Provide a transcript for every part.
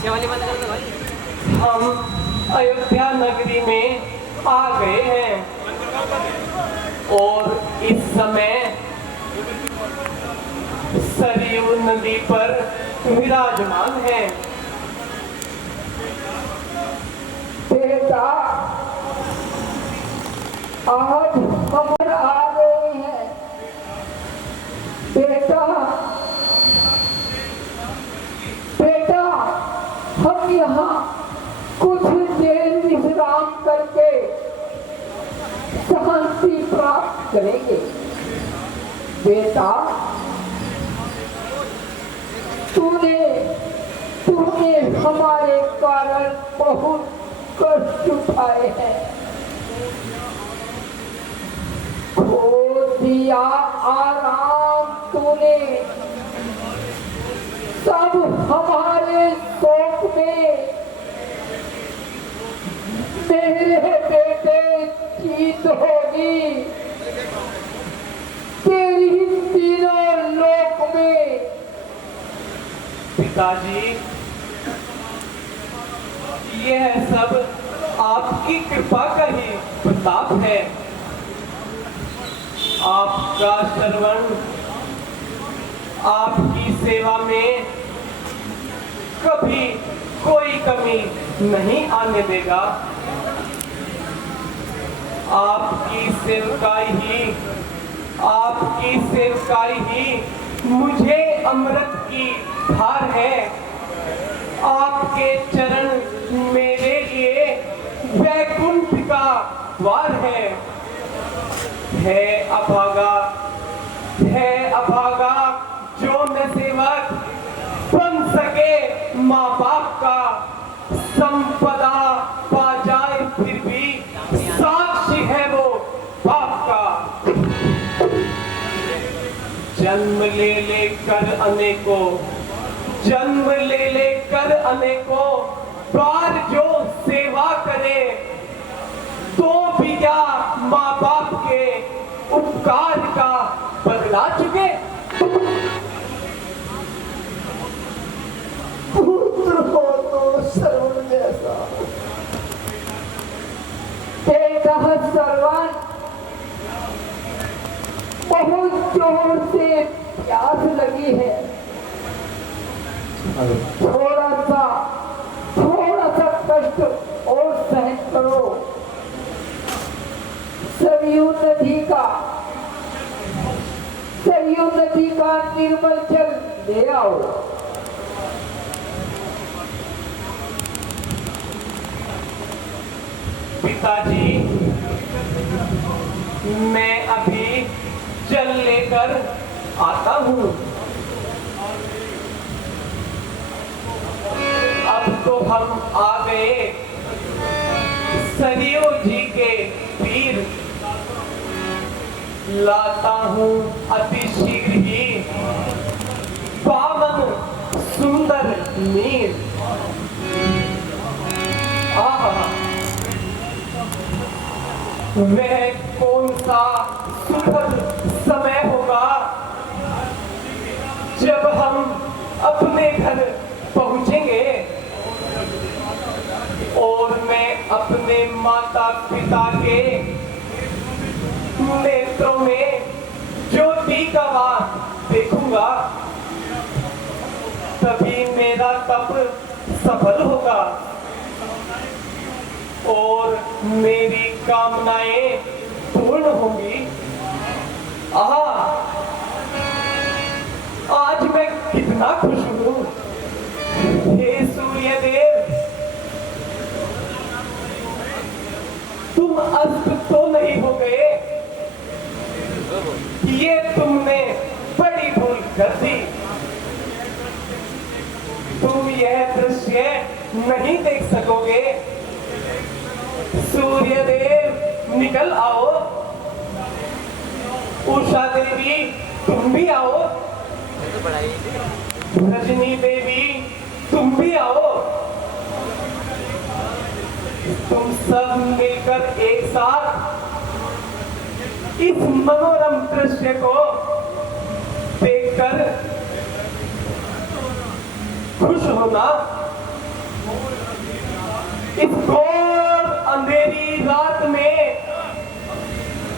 हम अयोध्या नगरी में आ गए हैं और इस समय सरयू नदी पर विराजमान है। बेटा, आज खबर आ रही है। बेटा, बेटा, हम यहाँ कुछ देर विश्राम करके शांति प्राप्त करेंगे। बेटा, तूने हमारे कारण बहुत कष्ट उठाए हैं। खो दिया आराम तूने, सब हमारे शोक में। मेरे बेटे जीत होगी तेरी तीनों लोक में। पिताजी, यह सब आपकी कृपा का ही प्रताप है। आपका श्रवण आपकी सेवा में कभी कोई कमी नहीं आने देगा। आपकी सेवकाई ही मुझे अमृत की धार है। आपके चरण मेरे लिए वैकुंठ का द्वार है। अभागा जो न सेवक बन सके माँ बाप का, संपदा पा जाए फिर भी साक्षी है वो बाप का। जन्म ले लेकर अनेकों बार जो सेवा करे, तो भी क्या माँ बाप के उपकार का बदला चुके। पुत्र हो तो श्रवण जैसा, बेटा श्रवण, बहुत जोर से प्यास लगी है। थोड़ा सा कष्ट और सहन करो। सरयू नदी का निर्मल जल ले आओ। पिताजी, मैं अभी जल लेकर आता हूँ। अब तो हम आ गए सरयू जी के तीर। लाता हूँ अति शीघ्र ही पावन सुंदर नीर। वह कौन सा सुखद समय होगा जब हम अपने घर पहुंचेंगे और मैं अपने माता पिता के नेत्रों में ज्योति का वास देखूंगा। तभी मेरा तप सफल होगा और मेरी कामनाएं पूर्ण होंगी। आज मैं कितना खुश हूँ। हे सूर्यदेव, तुम अस्त तो नहीं हो गए। ये तुमने बड़ी भूल कर दी। तुम यह दृश्य नहीं देख सकोगे। सूर्यदेव निकल आओ। उषा देवी तुम भी आओ। रजनी देवी तुम भी आओ। तुम सब मिलकर एक साथ इस मनोरम दृश्य को देखकर खुश होना। इस घोर अंधेरी रात में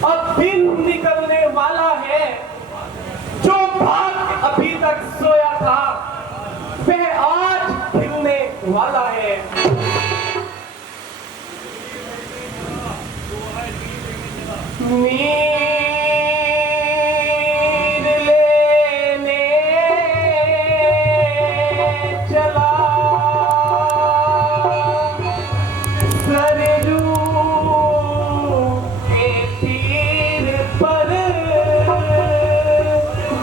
अब दिन निकलने वाला है। जो भाग्य अभी तक सोया था वह आज खिलने वाला है। नीर लेने चला सरयू के तीर पर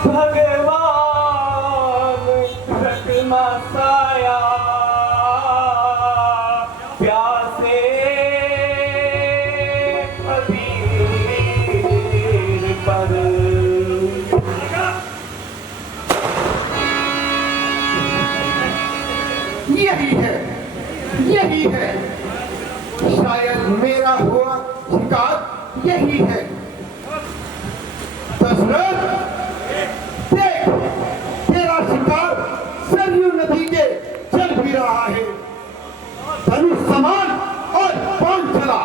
भगवान रखना साया प्यासे अबीर पर। यही है शायद मेरा हुआ शिकार यही है। दशरथ देख, तेरा शिकार सरयू नदी के चल भी रहा है। धनुष समान और बाण चला।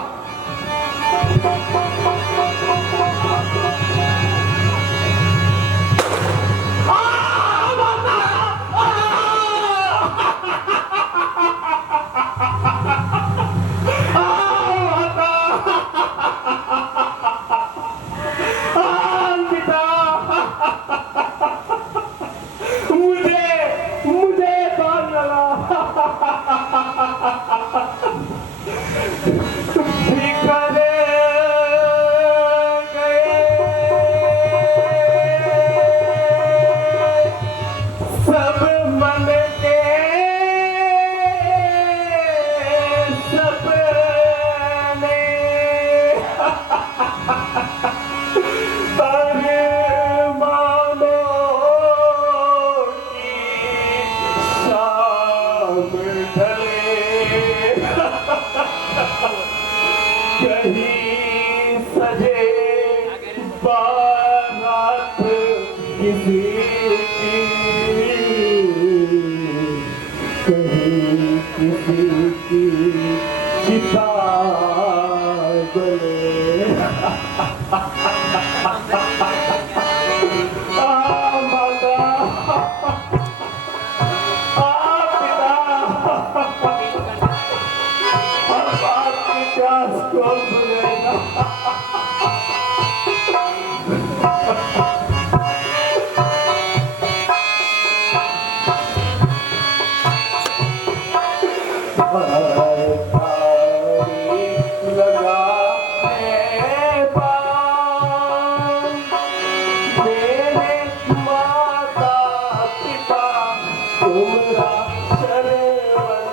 मुझे बाण लगा। बिखर गए सब मन के सपने। अरमानों की शाम ढले कहीं सजे बारात किसी की, कहीं किसी की चिता गले। माता पिता अब आपकी प्यास कौन बुझेगा? लगा है बाण मेरे माता पिता तुम्हारा शरवण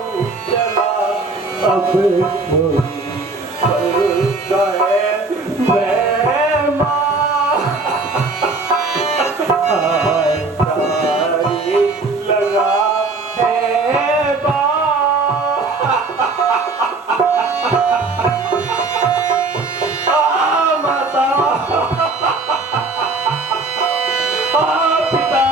चला। अब पलता है मैं माँ लगा है माता पिता।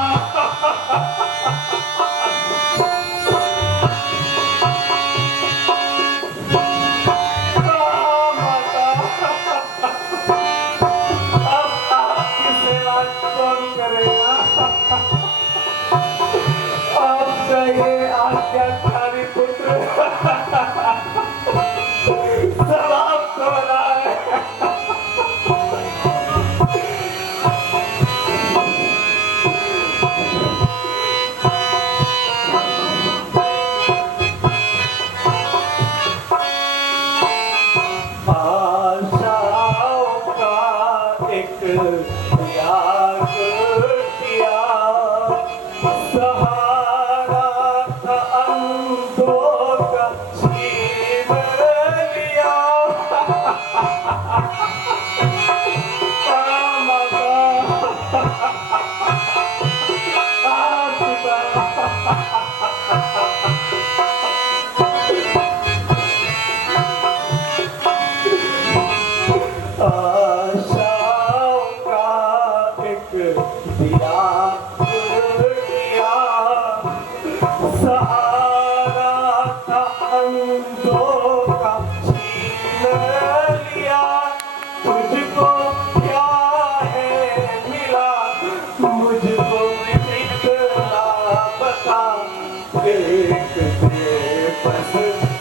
बस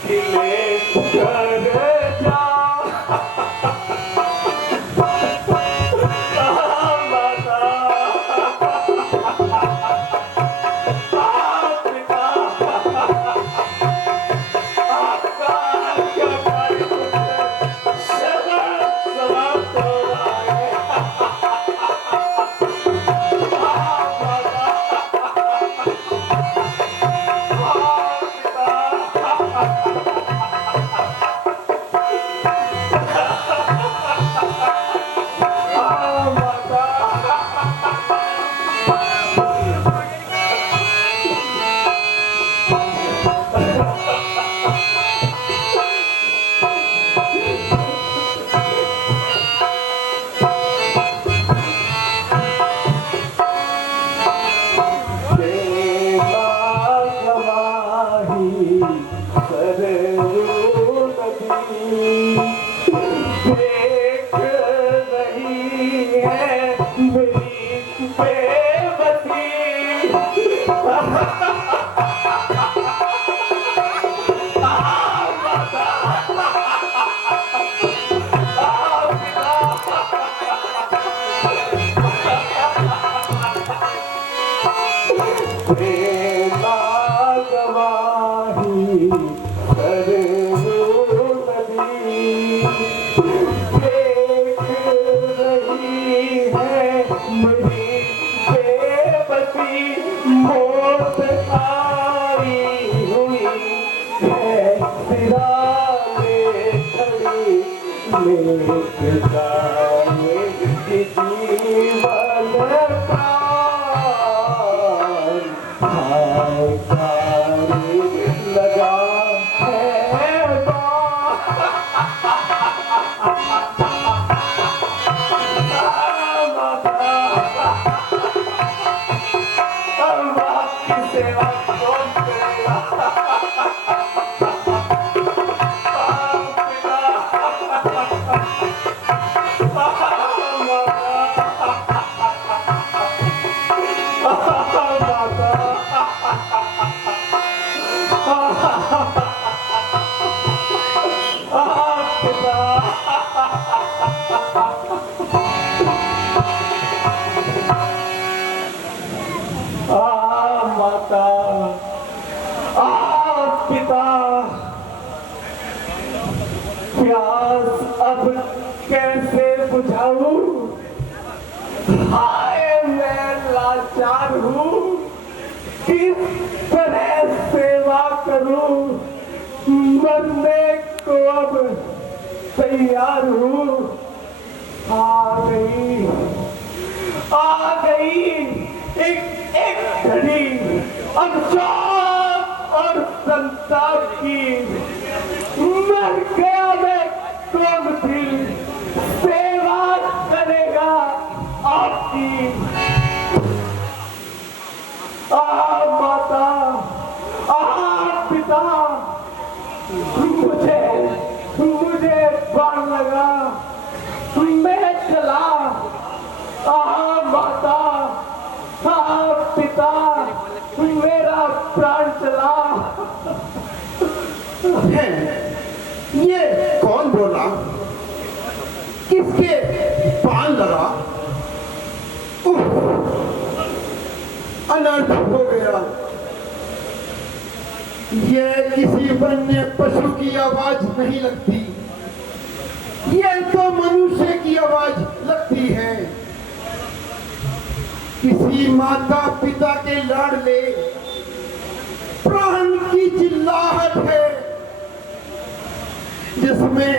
खिले कर जा प्यास अब कैसे बुझाऊं? हाय मैं लाचार हूँ, किस तरह सेवा करूं? मरने को अब तैयार हूँ। आ गई एक घड़ी अभिशाप और संताप की। मर गया मैं, कौन फिर सेवा करेगा आपकी? माता, पिता, मुझे बाण लगा, मैं चला। माता, पिता, मेरा प्राण चला। ये कौन बोला? किसके बाण लगा? अनर्थ हो गया। ये किसी वन्य पशु की आवाज नहीं लगती, ये तो मनुष्य की आवाज लगती है। किसी माता पिता के लाडले प्राण की चिल्लाहट है, जिसमें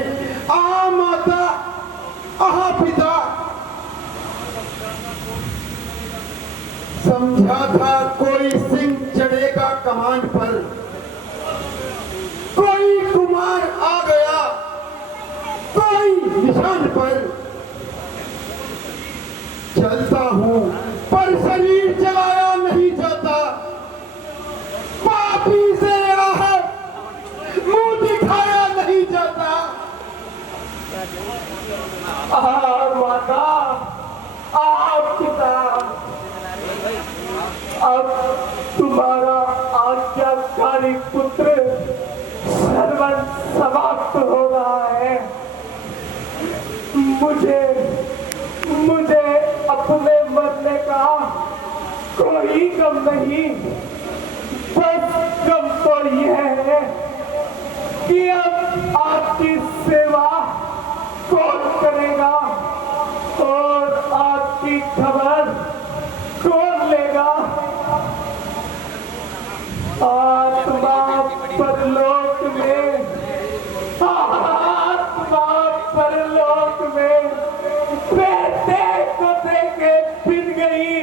आ माता, आहा पिता। समझा था कोई सिंह चढ़ेगा कमान पर, कोई कुमार आ गया कोई निशान पर। चलता हूं पर शरीर चलाया नहीं जाता, पापी से मुंह दिखाया नहीं जाता। माता, पिता, अब तुम्हारा आज्ञाकारी पुत्र सर्वन समाप्त हो रहा है। मुझे अपने मरने का कोई गम नहीं, बस गम तो यह है कि अब आपकी सेवा कौन करेगा और आपकी खबर कौन लेगा। आत्मा परलोक में, आत्मा परलोक में बेटे को देके पिन गई।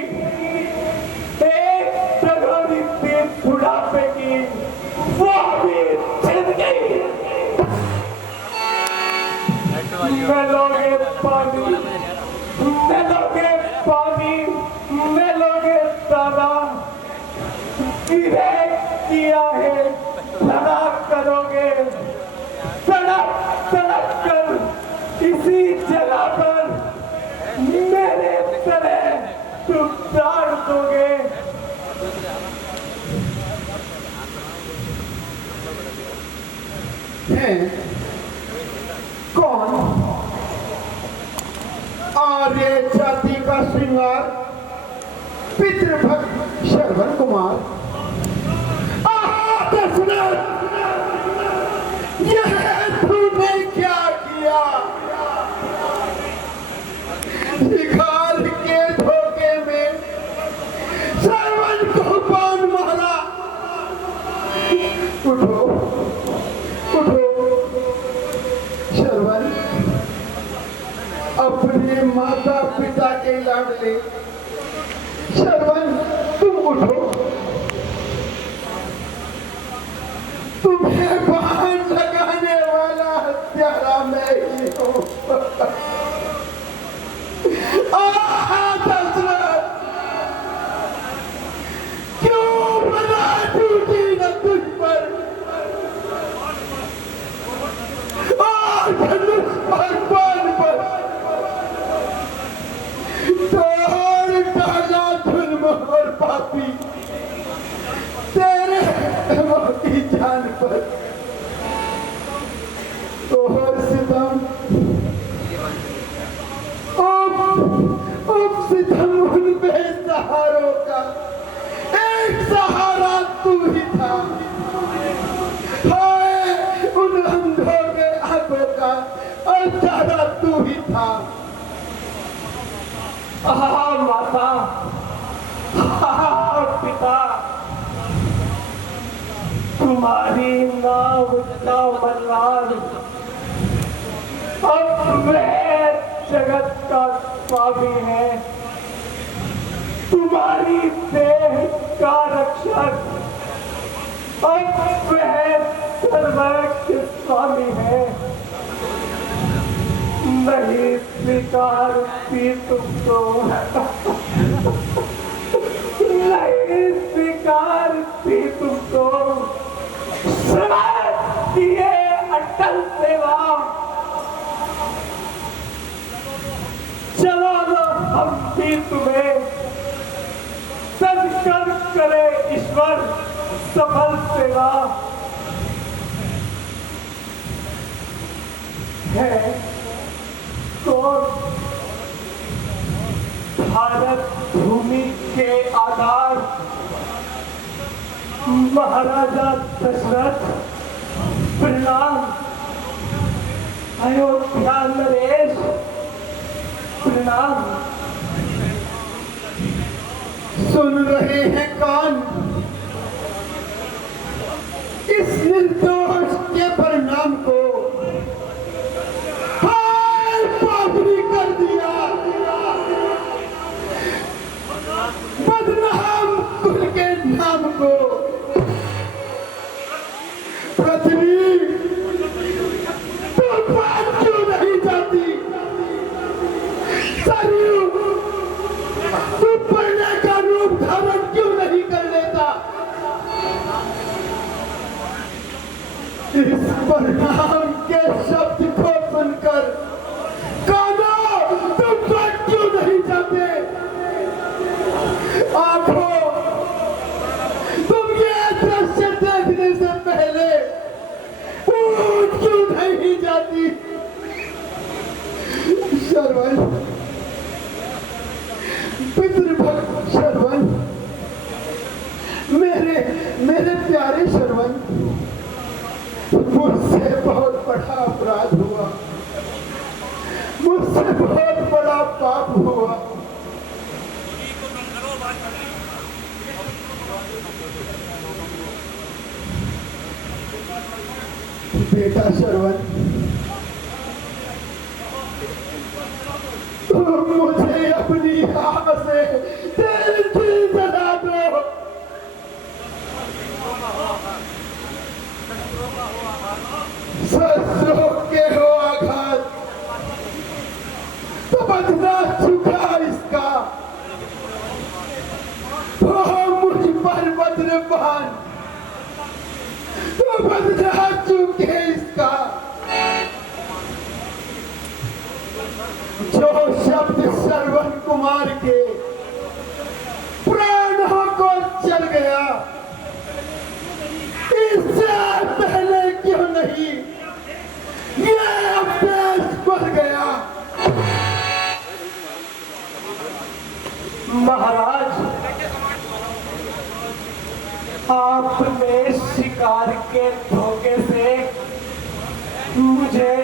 एक तगड़ी तीर बुढ़ापे की, वो भी छिन गई। मेलोगे पानी, मेलोगे पानी, मेलोगे दाना, गिरे किया है लड़ा करोगे। तड़प तड़प कर इसी जगह पर मेरे तरह तुम डाल दोगे। हैं कौन? आर्य जाति का श्रृंगार पितृभक्त श्रवण कुमार। दशरथ, यह तूने क्या किया? शिकार के धोखे में श्रवण को पान मारा। उठो उठो श्रवण, अपने माता पिता के लाडले श्रवण, तुम उठो। तुम्हें बाण लगाने वाला हत्यारा मैं ही हूं। दशरथ, क्यों बना टूटी न तुझ पर और धनुष और बाण पर तोड़ डाला जुल्म और पापी तेरे की जान पर। और सितम, सितम उन बेसहारों का एक सहारा तू ही था। हाय उन अंधों के आंखों का अंधारा तू ही था। माता, पिता, तुम्हारी नाव का बलवान अब वह जगत का स्वामी है। तुम्हारी देह का रक्षक अब वह सर्वज्ञ स्वामी है। नहीं स्वीकारती तुमको, नहीं स्वीकारती तुमको दिए अटल सेवा। चलो हम भी तुम्हें सदकर करे ईश्वर सफल सेवा। है कौन भारत भूमि के आधार महाराजा दशरथ प्रणाम। अयोध्या नरेश प्रणाम। सुन रहे हैं कान इस निर्दोष के परिणाम को। हाय पापी कर दिया, बदनाम कुल के नाम को। पृथ्वी तो बात क्यों नहीं जाती? सरयू तू पढ़ने का रूप धारण क्यों नहीं कर लेता? इस परिणाम के शब्द को सुनकर कानों तुम बात क्यों नहीं जाते? आंखों तुम ये क्यों नहीं जाती? श्रवण, पितृभक्त श्रवण, मेरे प्यारे श्रवण, मुझसे बहुत बड़ा अपराध हुआ, मुझसे बहुत बड़ा पाप हुआ। बेटा श्रवण, मुझे अपनी आग से दिल जला दो। ससुरों के हो आघात तो बदला चुका इसका, मुझ पर वज्रपान तो बदला चुके इसका। जो शब्द श्रवण कुमार के प्राणों को चल गया, इससे पहले क्यों नहीं ये अभ्यास बढ़ गया? महाराज, आपने शिकार के धोखे से मुझे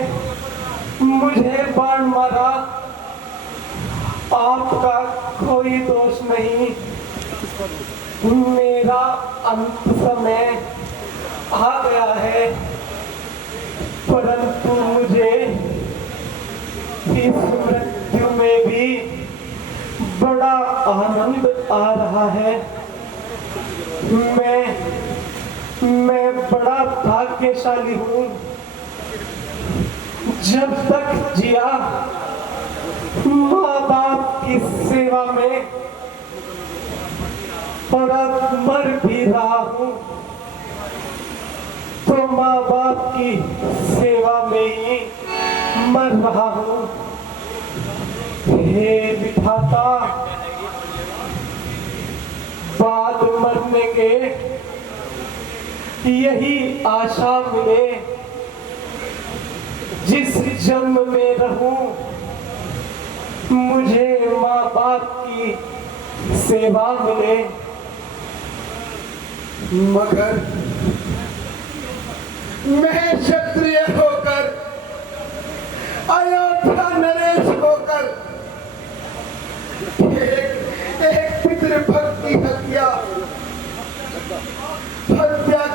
बाण मारा। आपका कोई दोष नहीं। मेरा अंत समय आ गया है, परंतु मुझे इस मृत्यु में भी बड़ा आनंद आ रहा है। मैं बड़ा भाग्यशाली हूँ। जब तक जिया माँ बाप की सेवा में, और अब मर भी रहा हूँ तो माँ बाप की सेवा में ही मर रहा हूँ। हे विधाता, बाद मरने के यही आशा मिले, जिस जन्म में रहूं मुझे माँ बाप की सेवा मिले। मगर मैं क्षत्रिय होकर, अयोध्या नरेश होकर एक पितृभक्त की हत्या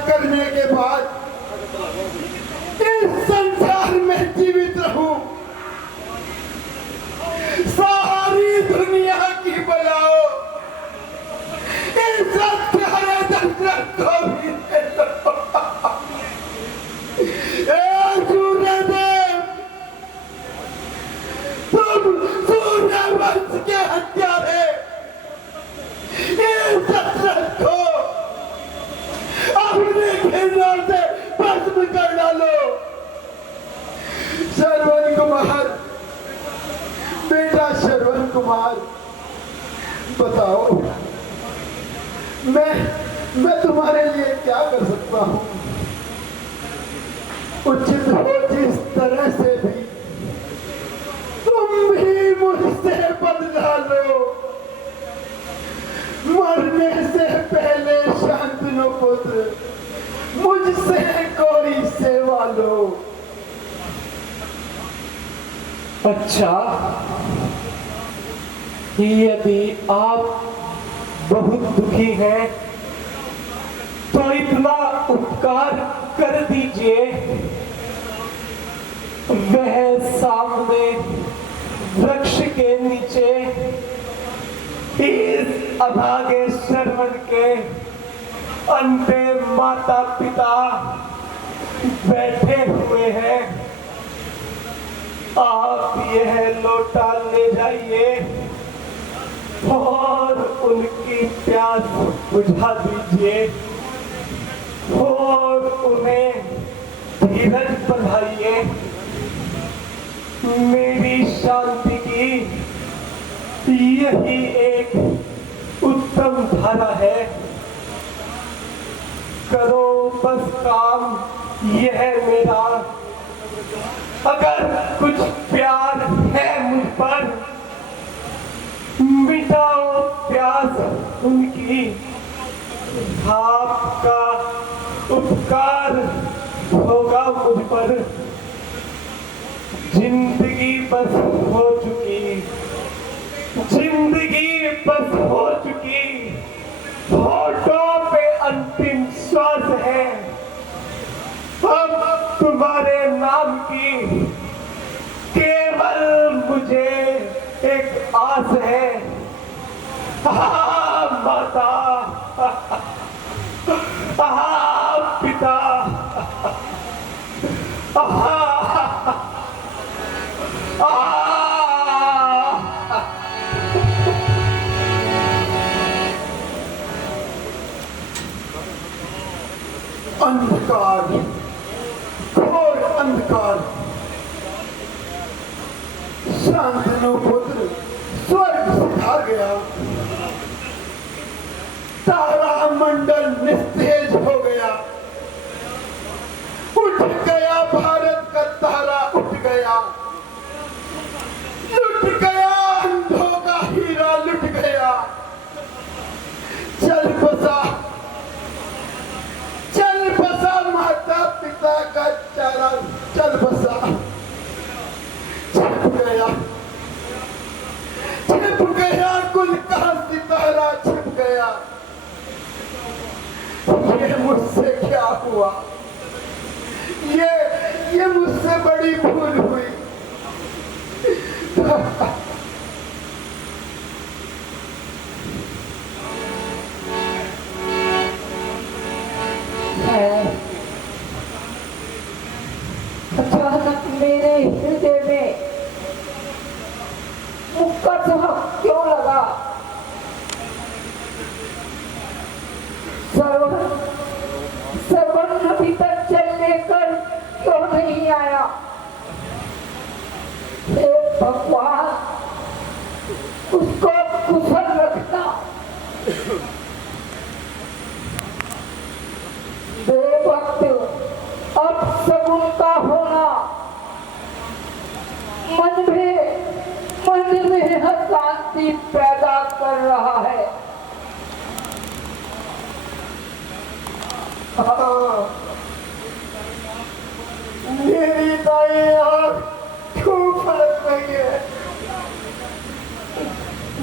करने के बाद इस संसार में जीवित रहूं, सारी दुनिया की बजाओ इस हत्यारे दशरथ को भी दे दो। सूर्यदेव, तुम सूर्यवंश के हत्यारे इस दशरथ को अपने घृणा से भस्म कर डालो। श्रवण कुमार, बेटा श्रवण कुमार, बताओ मैं तुम्हारे लिए क्या कर सकता हूँ? उचित हो जिस तरह से भी तुम भी मुझसे बदला लो। मरने से पहले शांतनु पुत्र मुझसे कोई सेवा लो। अच्छा, यदि आप बहुत दुखी हैं तो इतना उपकार कर दीजिए, वह सामने वृक्ष के नीचे इस अभागे श्रवण के अंधे माता पिता बैठे हुए हैं। आप यह लोटा ले जाइए और उनकी प्यास बुझा दीजिए और उन्हें धीरज बंधाइए। मेरी शांति की यही एक उत्तम धारा है। करो बस काम यह मेरा, अगर कुछ प्यार है मुझ पर, मिटाओ प्यास उनकी। आपका उपकार होगा मुझ पर। जिंदगी बस हो चुकी, जिंदगी बस हो चुकी, होठों पे अंतिम श्वास है। अब तुम्हारे नाम की केवल मुझे एक आस है। माता, पिता, अंधकार, घोर अंधकार। शांतनु पुत्र स्वर्ग सिधा गया। तारा मंडल निस्तेज हो गया। उठ गया भारत का तारा, उठ गया। लुट गया अंधों का हीरा, लुट गया। चल बसा, चल बसा माता पिता का चारा, चल बसा। छिप गया, छिप गया कुल का सितारा, छिप गया। ये मुझसे क्या हुआ? ये मुझसे बड़ी भूल हुई। अचानक मेरे हृदय में मुक्का चमक क्यों लगा? श्रवण अभी तक चल लेकर क्यों नहीं आया? हे भगवान, उसको कुशल रखना। बेवक्त अब सगुन का होना मन में शांति पैदा कर रहा है। मेरी दाई आँख क्यों फड़क रही है?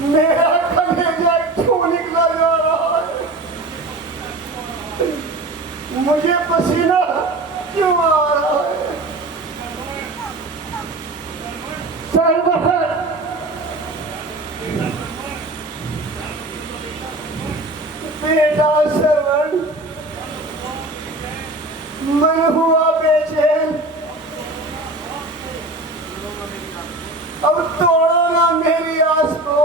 मेरा कलेजा क्यों निकला जा रहा है? मुझे पसीना क्यों आ रहा है? सर्वहर बेटा श्रवण, मन हुआ बेचैन। अब तोड़ो ना मेरी आस को।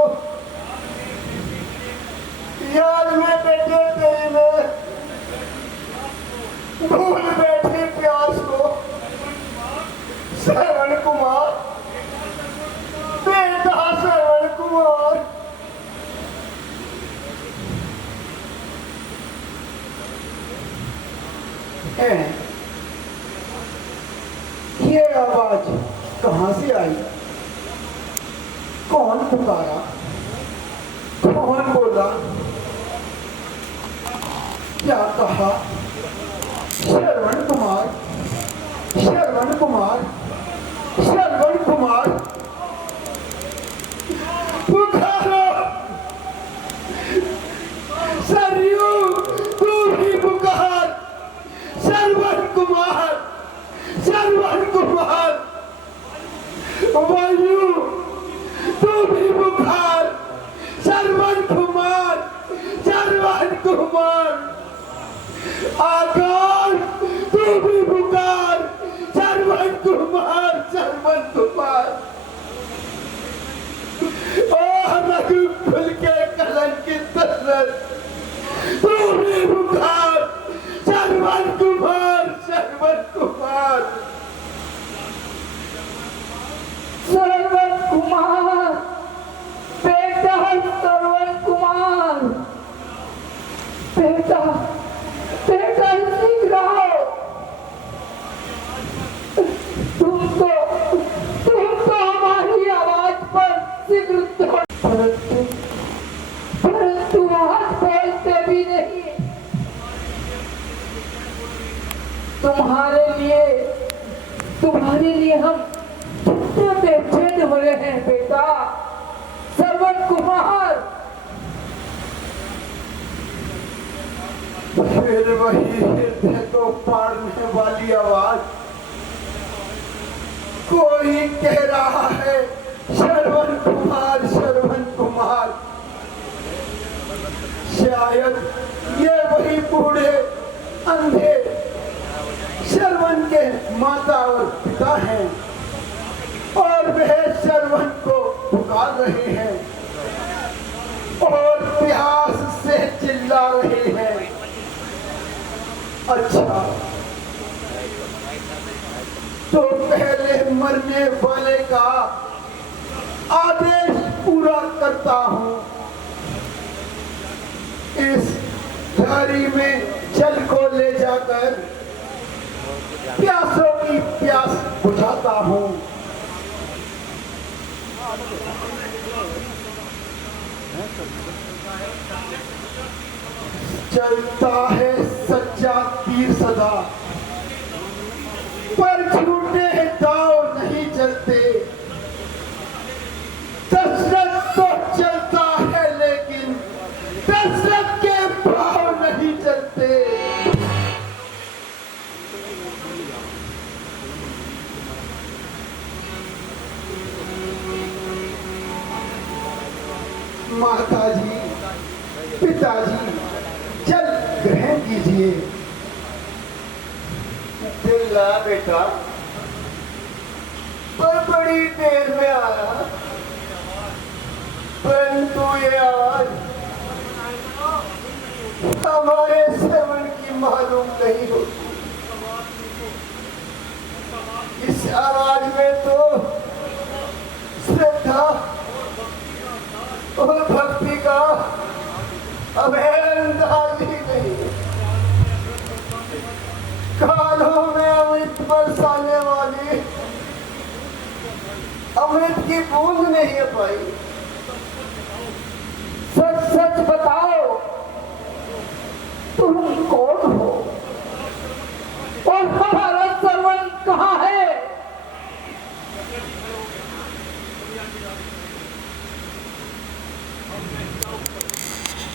याद में बैठे तेरी में भूल बैठी प्यास को। श्रवण कुमार, बेटा श्रवण कुमार। ये आवाज कहां से आई? कौन पुकारा? कौन बोला? क्या कहा? श्रवण कुमार, श्रवण कुमार, श्रवण कुमार। पुकारो सरयू, तू भी पुकार। श्रवण कुमार, श्रवण कुमार। वायु, तू भी पुकार। श्रवण कुमार, श्रवण कुमार। आकाश, तू भी पुकार। श्रवण कुमार, श्रवण कुमार। ओ रघुकुल के कलंकित दशरथ, तू भी पुकार। श्रवण कुमार, श्रवण कुमार। श्रवण कुमार, बेटा श्रवण कुमार, बेटा बेटा शीघ्र आओ। तू तुम्हारे लिए हम कितने बेचैन हो रहे हैं बेटा। श्रवण कुमार, फिर वही हृदय को फाड़ने वाली आवाज। कोई कह रहा है श्रवण कुमार, श्रवण कुमार। शायद ये वही बूढ़े अंधे श्रवण के माता और पिता हैं और वह श्रवण को पुकार रहे हैं और प्यास से चिल्ला रहे हैं। अच्छा, तो पहले मरने वाले का आदेश पूरा करता हूं। इस झाड़ी में जल को ले जाकर प्यासों की प्यास बुझाता हूं। चलता है सच्चा तीर सदा, पर झूठे दाव नहीं चलते। दशरथ तो चलता है लेकिन दशरथ के भाव नहीं चलते। माताजी, पिताजी, जल ग्रहण कीजिए। दिल्ला बेटा, पर बड़ी देर में आया, परंतु ये आवाज हमारे श्रवण की मालूम नहीं होती। इस आवाज में तो श्रद्धा और भक्ति का अंदाज ही नहीं। कानों में अमृत बरसाने वाली अमृत की बूंद नहीं है पाई। सच सच बताओ, तुम कौन हो और हमारा श्रवण कहाँ है?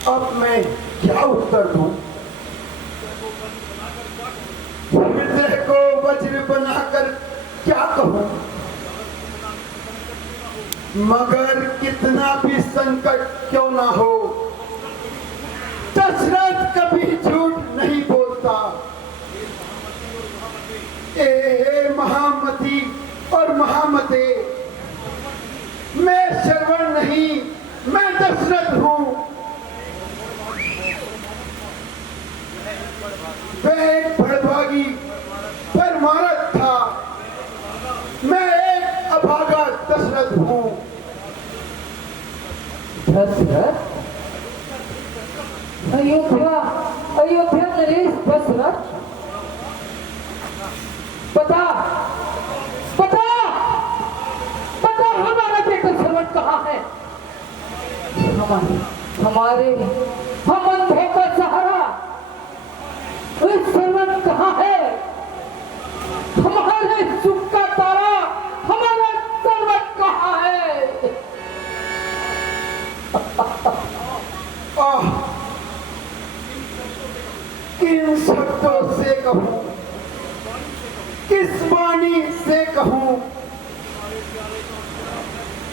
अब मैं क्या उत्तर दूं? हृदय को वज्र बनाकर क्या कहूं? मगर कितना भी संकट क्यों ना हो, दशरथ कभी झूठ नहीं बोलता। ए महामती और महामते, मैं श्रवण नहीं, मैं दशरथ हूं। वह एक भड़भागी परमारथ था, मैं एक अभागा दशरथ हूं। दशरथ? अयोध्या नरेश दशरथ? बता हमारा बेटा श्रवण कहाँ है? हमारे हम अंधों का सहारा श्रवण कहाँ है? हमारे सुख का तारा हमारा श्रवण कहाँ है? किन शब्दों से कहूं, किस वाणी से कहूं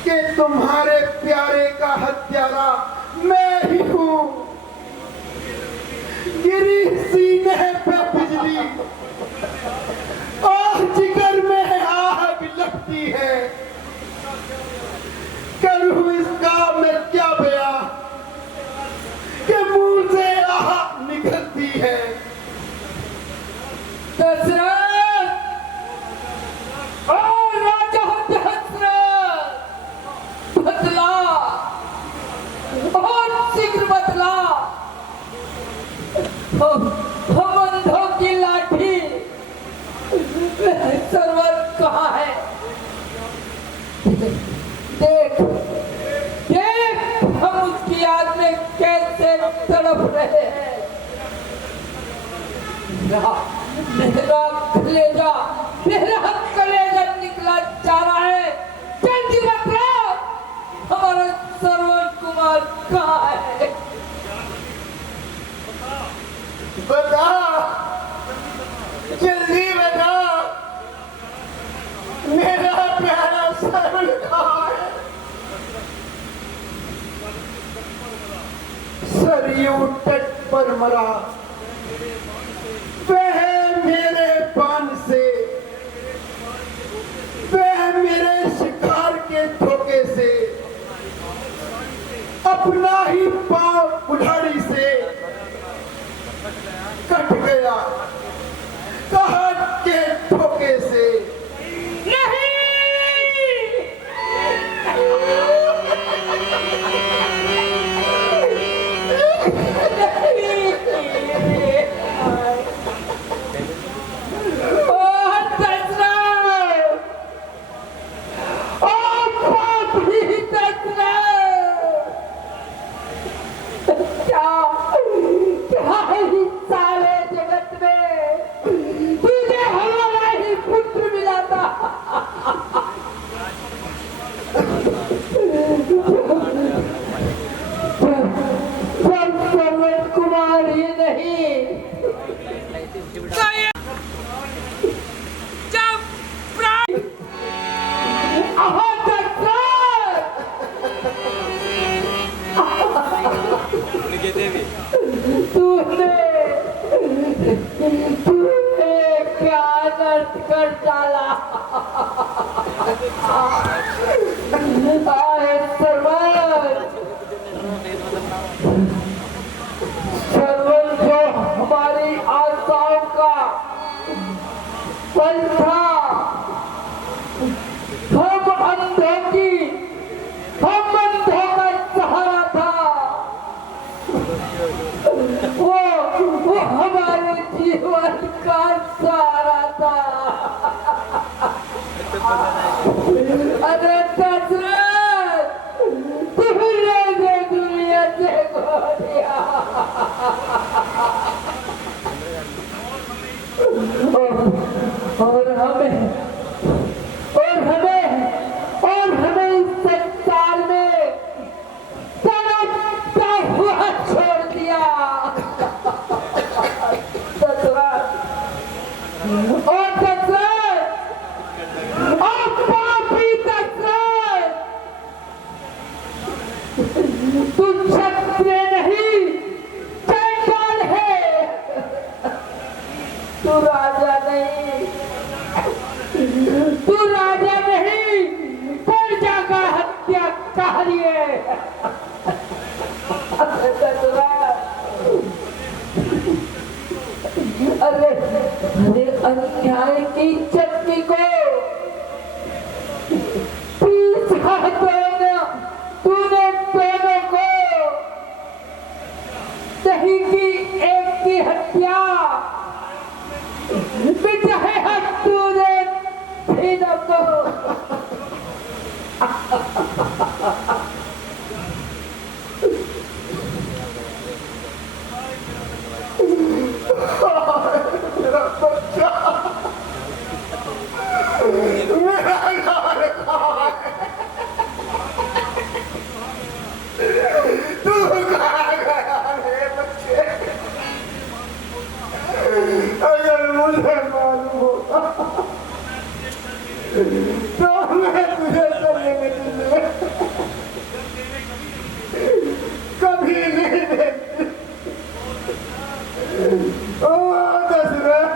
कि तुम्हारे प्यारे का हत्यारा मैं ही हूं। गिरी सीने पे बिजली और जिगर में आग लगती है। करूं इसका मैं क्या बयां कि मुंह से आह निकलती है। दशरथ, ओ राजा दशरथ, बदला और शीघ्र बदला। हम अंधों की लाठी श्रवण कहाँ है? देख हम उसकी याद में कैसे तड़प रहे हैं। मेरा कलेजा निकला जा रहा है। जल्दी बताओ हमारा श्रवण कुमार कहाँ है? बता, जल्दी बता, मेरा प्यारा श्रवण कहाँ है? सरयू तट पर मरा, वह मेरे पान से, वह मेरे शिकार के धोखे से, अपना ही पांव उधारी से कट गया, कहत के धोखे से। कुमार ही नहीं, तूने क्या नष्ट कर डाला? आए सर्वन जो हमारी आशाओं का फल था, हम अंधों का सहारा था, वो हमारे जीवन का सहारा था। अरे दशरथ, तुमने ये दुनिया से खो दिया। और हमें इस संसार में तड़पता हुआ छोड़ दिया। दशरथ, और पापी दशरथ, तू क्षत्रिय नहीं, चंडाल है। तू राजा नहीं, प्रजा का हत्याकारी है। अरे अन्याय की चक्की को पीछा तूने दोनों को, नहीं की एक की हत्या, बिचाहे हक तूने तीनों को। मेरा बच्चा, मेरा लाल कहाँ है? तू कहाँ गया मेरे बच्चे? अगर मुझे मालूम होता तो मैं तुझे चलने में कभी नहीं देखती। ओ दशरथ,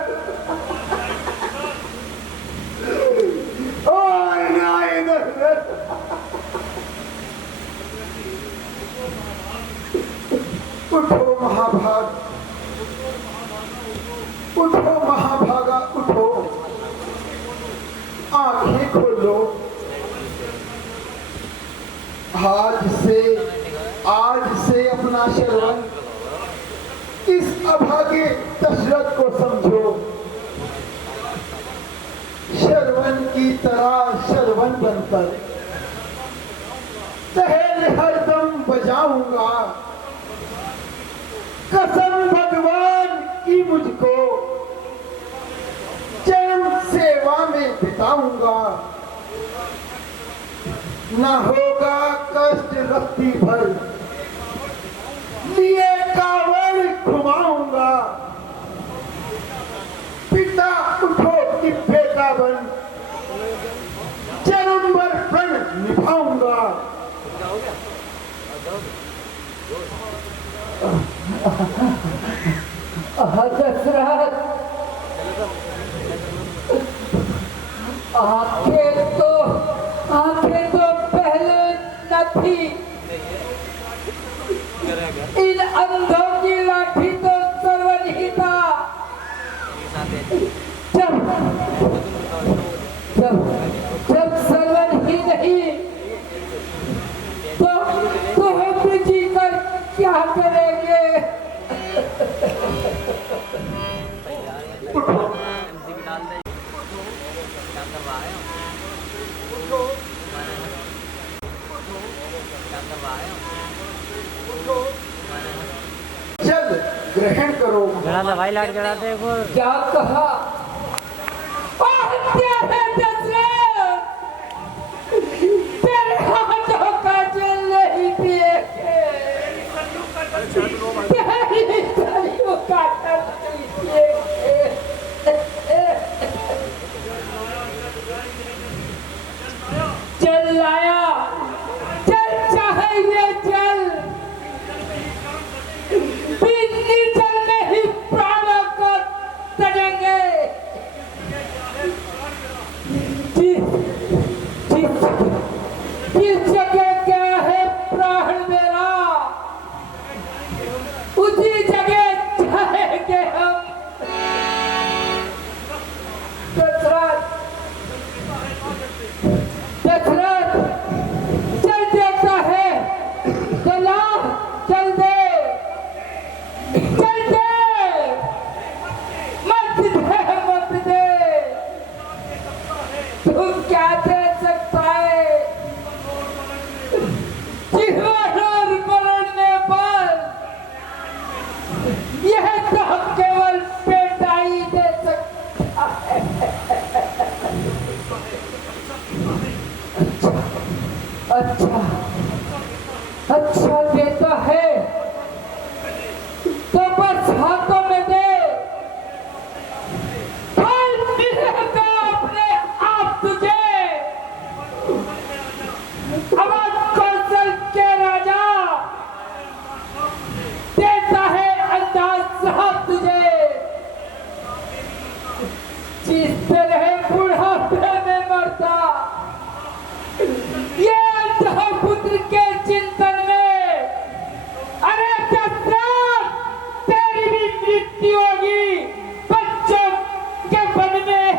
ओ अन्याय दशरथ, उठो महाभाग, उठो महाभागा, उठो, आंखें खोलो। आज से अपना श्रवण इस अभागे दशरथ को समझो। श्रवण की तरह श्रवण बनकर तहेल हरदम बजाऊंगा। कसम भगवान की मुझको में बिताऊंगा। न होगा कष्ट रत्ती भर, लिए कावड़ घुमाऊंगा। पिता उठो कि बेटा बन, जन्म भर प्रण निभाऊंगा। दशरथ, आंखें तो पहले न थी, इन अंधों की लाठी तो सर्वन ही था। जब सर्वन ही नहीं तो हम जी कर क्या करेंगे? जल ग्रहण करो। जड़ा दवाई लाट जड़ाते को क्या कहा? हत्या है दशरथ, तेरे हाथों का जल नहीं पिएंगे, तेरी तालियों का जल नहीं पिएंगे। जल लाया, जल चाहे ये जल, बिजली जल में ही प्राणों को तजेंगे। जिस जगह क्या है प्राण मेरा, उसी जगह जाएंगे हम। दशरथ, चल देता है तो ला, चल दे, मत दे, तुम क्या दे सकता है? जीवन और मरण में पर यह तो केवल बेटा ही दे सकता है। अच्छा देता है तो बस हाथों में दे, फल मिलेगा अपने आप तुझे। अवध कौशल के राजा देता है अंदाज साहब तुझे। जिस तरह बुढ़ापे में मरता ये अंधा पुत्र के चिंतन में, अरे दशरथ, तेरी भी मृत्यु होगी बच्चों के बन में।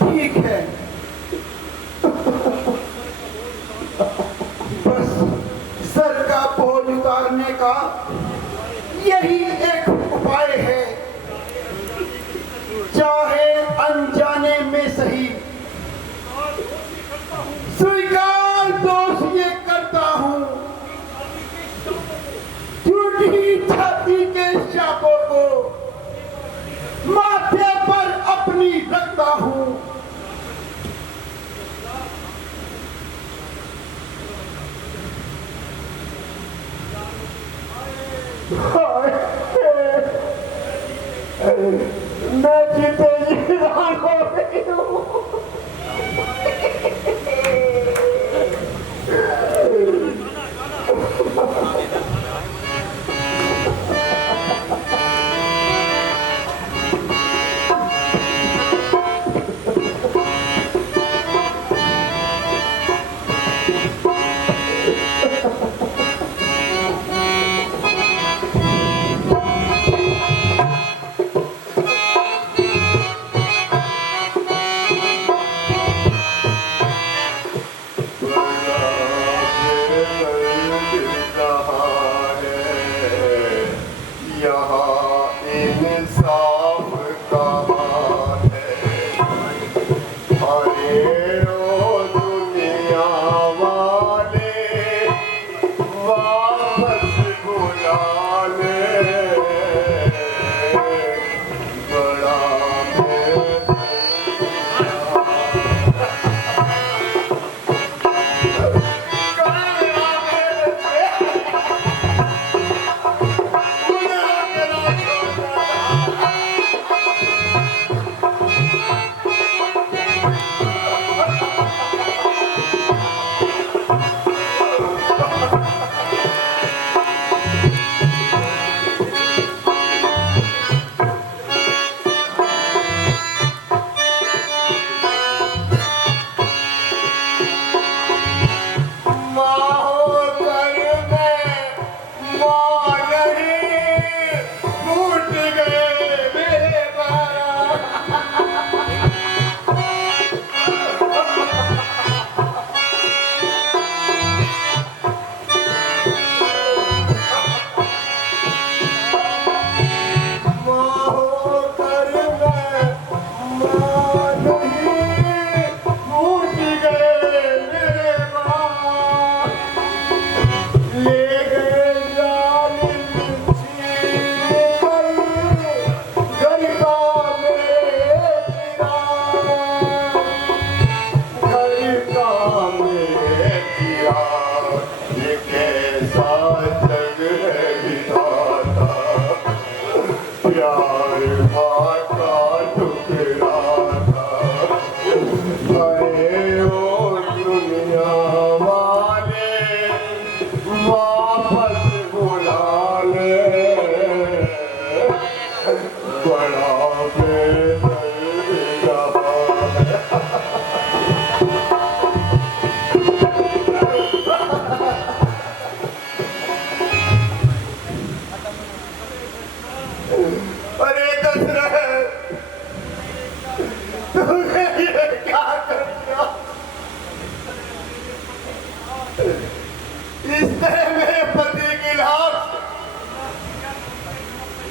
ठीक है, बस सर का बोझ उतारने का यही एक उपाय है। चाहे अनजाने में सही, स्वीकार दोष ये करता हूं। टूटी छाती के शापों को माथे पर अपनी रखता हूं। मैं जीते जी रान हो गई हूँ।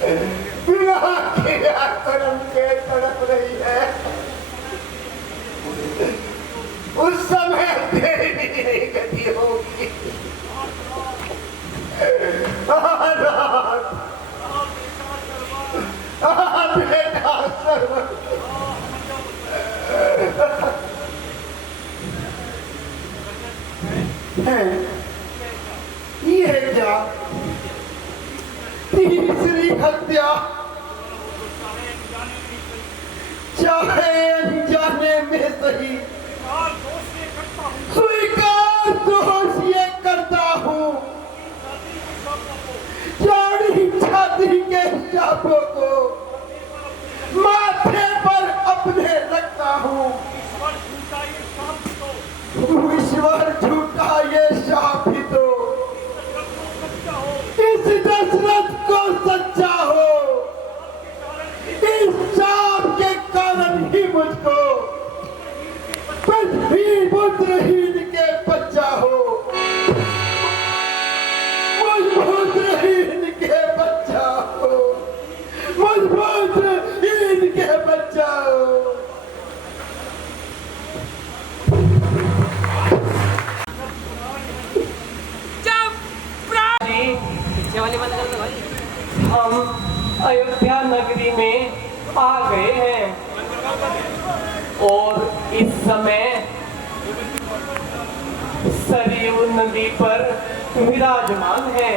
बिना क्रियाकर्म के तड़प रही है। उस समय तेरी भी यही गति होगी। बेटा सर्वण ये क्या तीसरी हत्या, चाहे अनजाने में सही स्वीकार दोष ये करता हूँ। चौड़ी छाती के शापों को माथे पर अपने रखता हूँ। ईश्वर झूठा ये शाप ही तो इस दशरथ को सच्चा हो। इस शाप के कारण ही मुझको पृथ्वी पुत्रहीन के बच्चा हो। मुझ पुत्रहीन के बच्चा हो। मुझ पुत्रहीन के बच्चा हो। हम अयोध्या नगरी में आ गए हैं और इस समय सरयू नदी पर विराजमान हैं।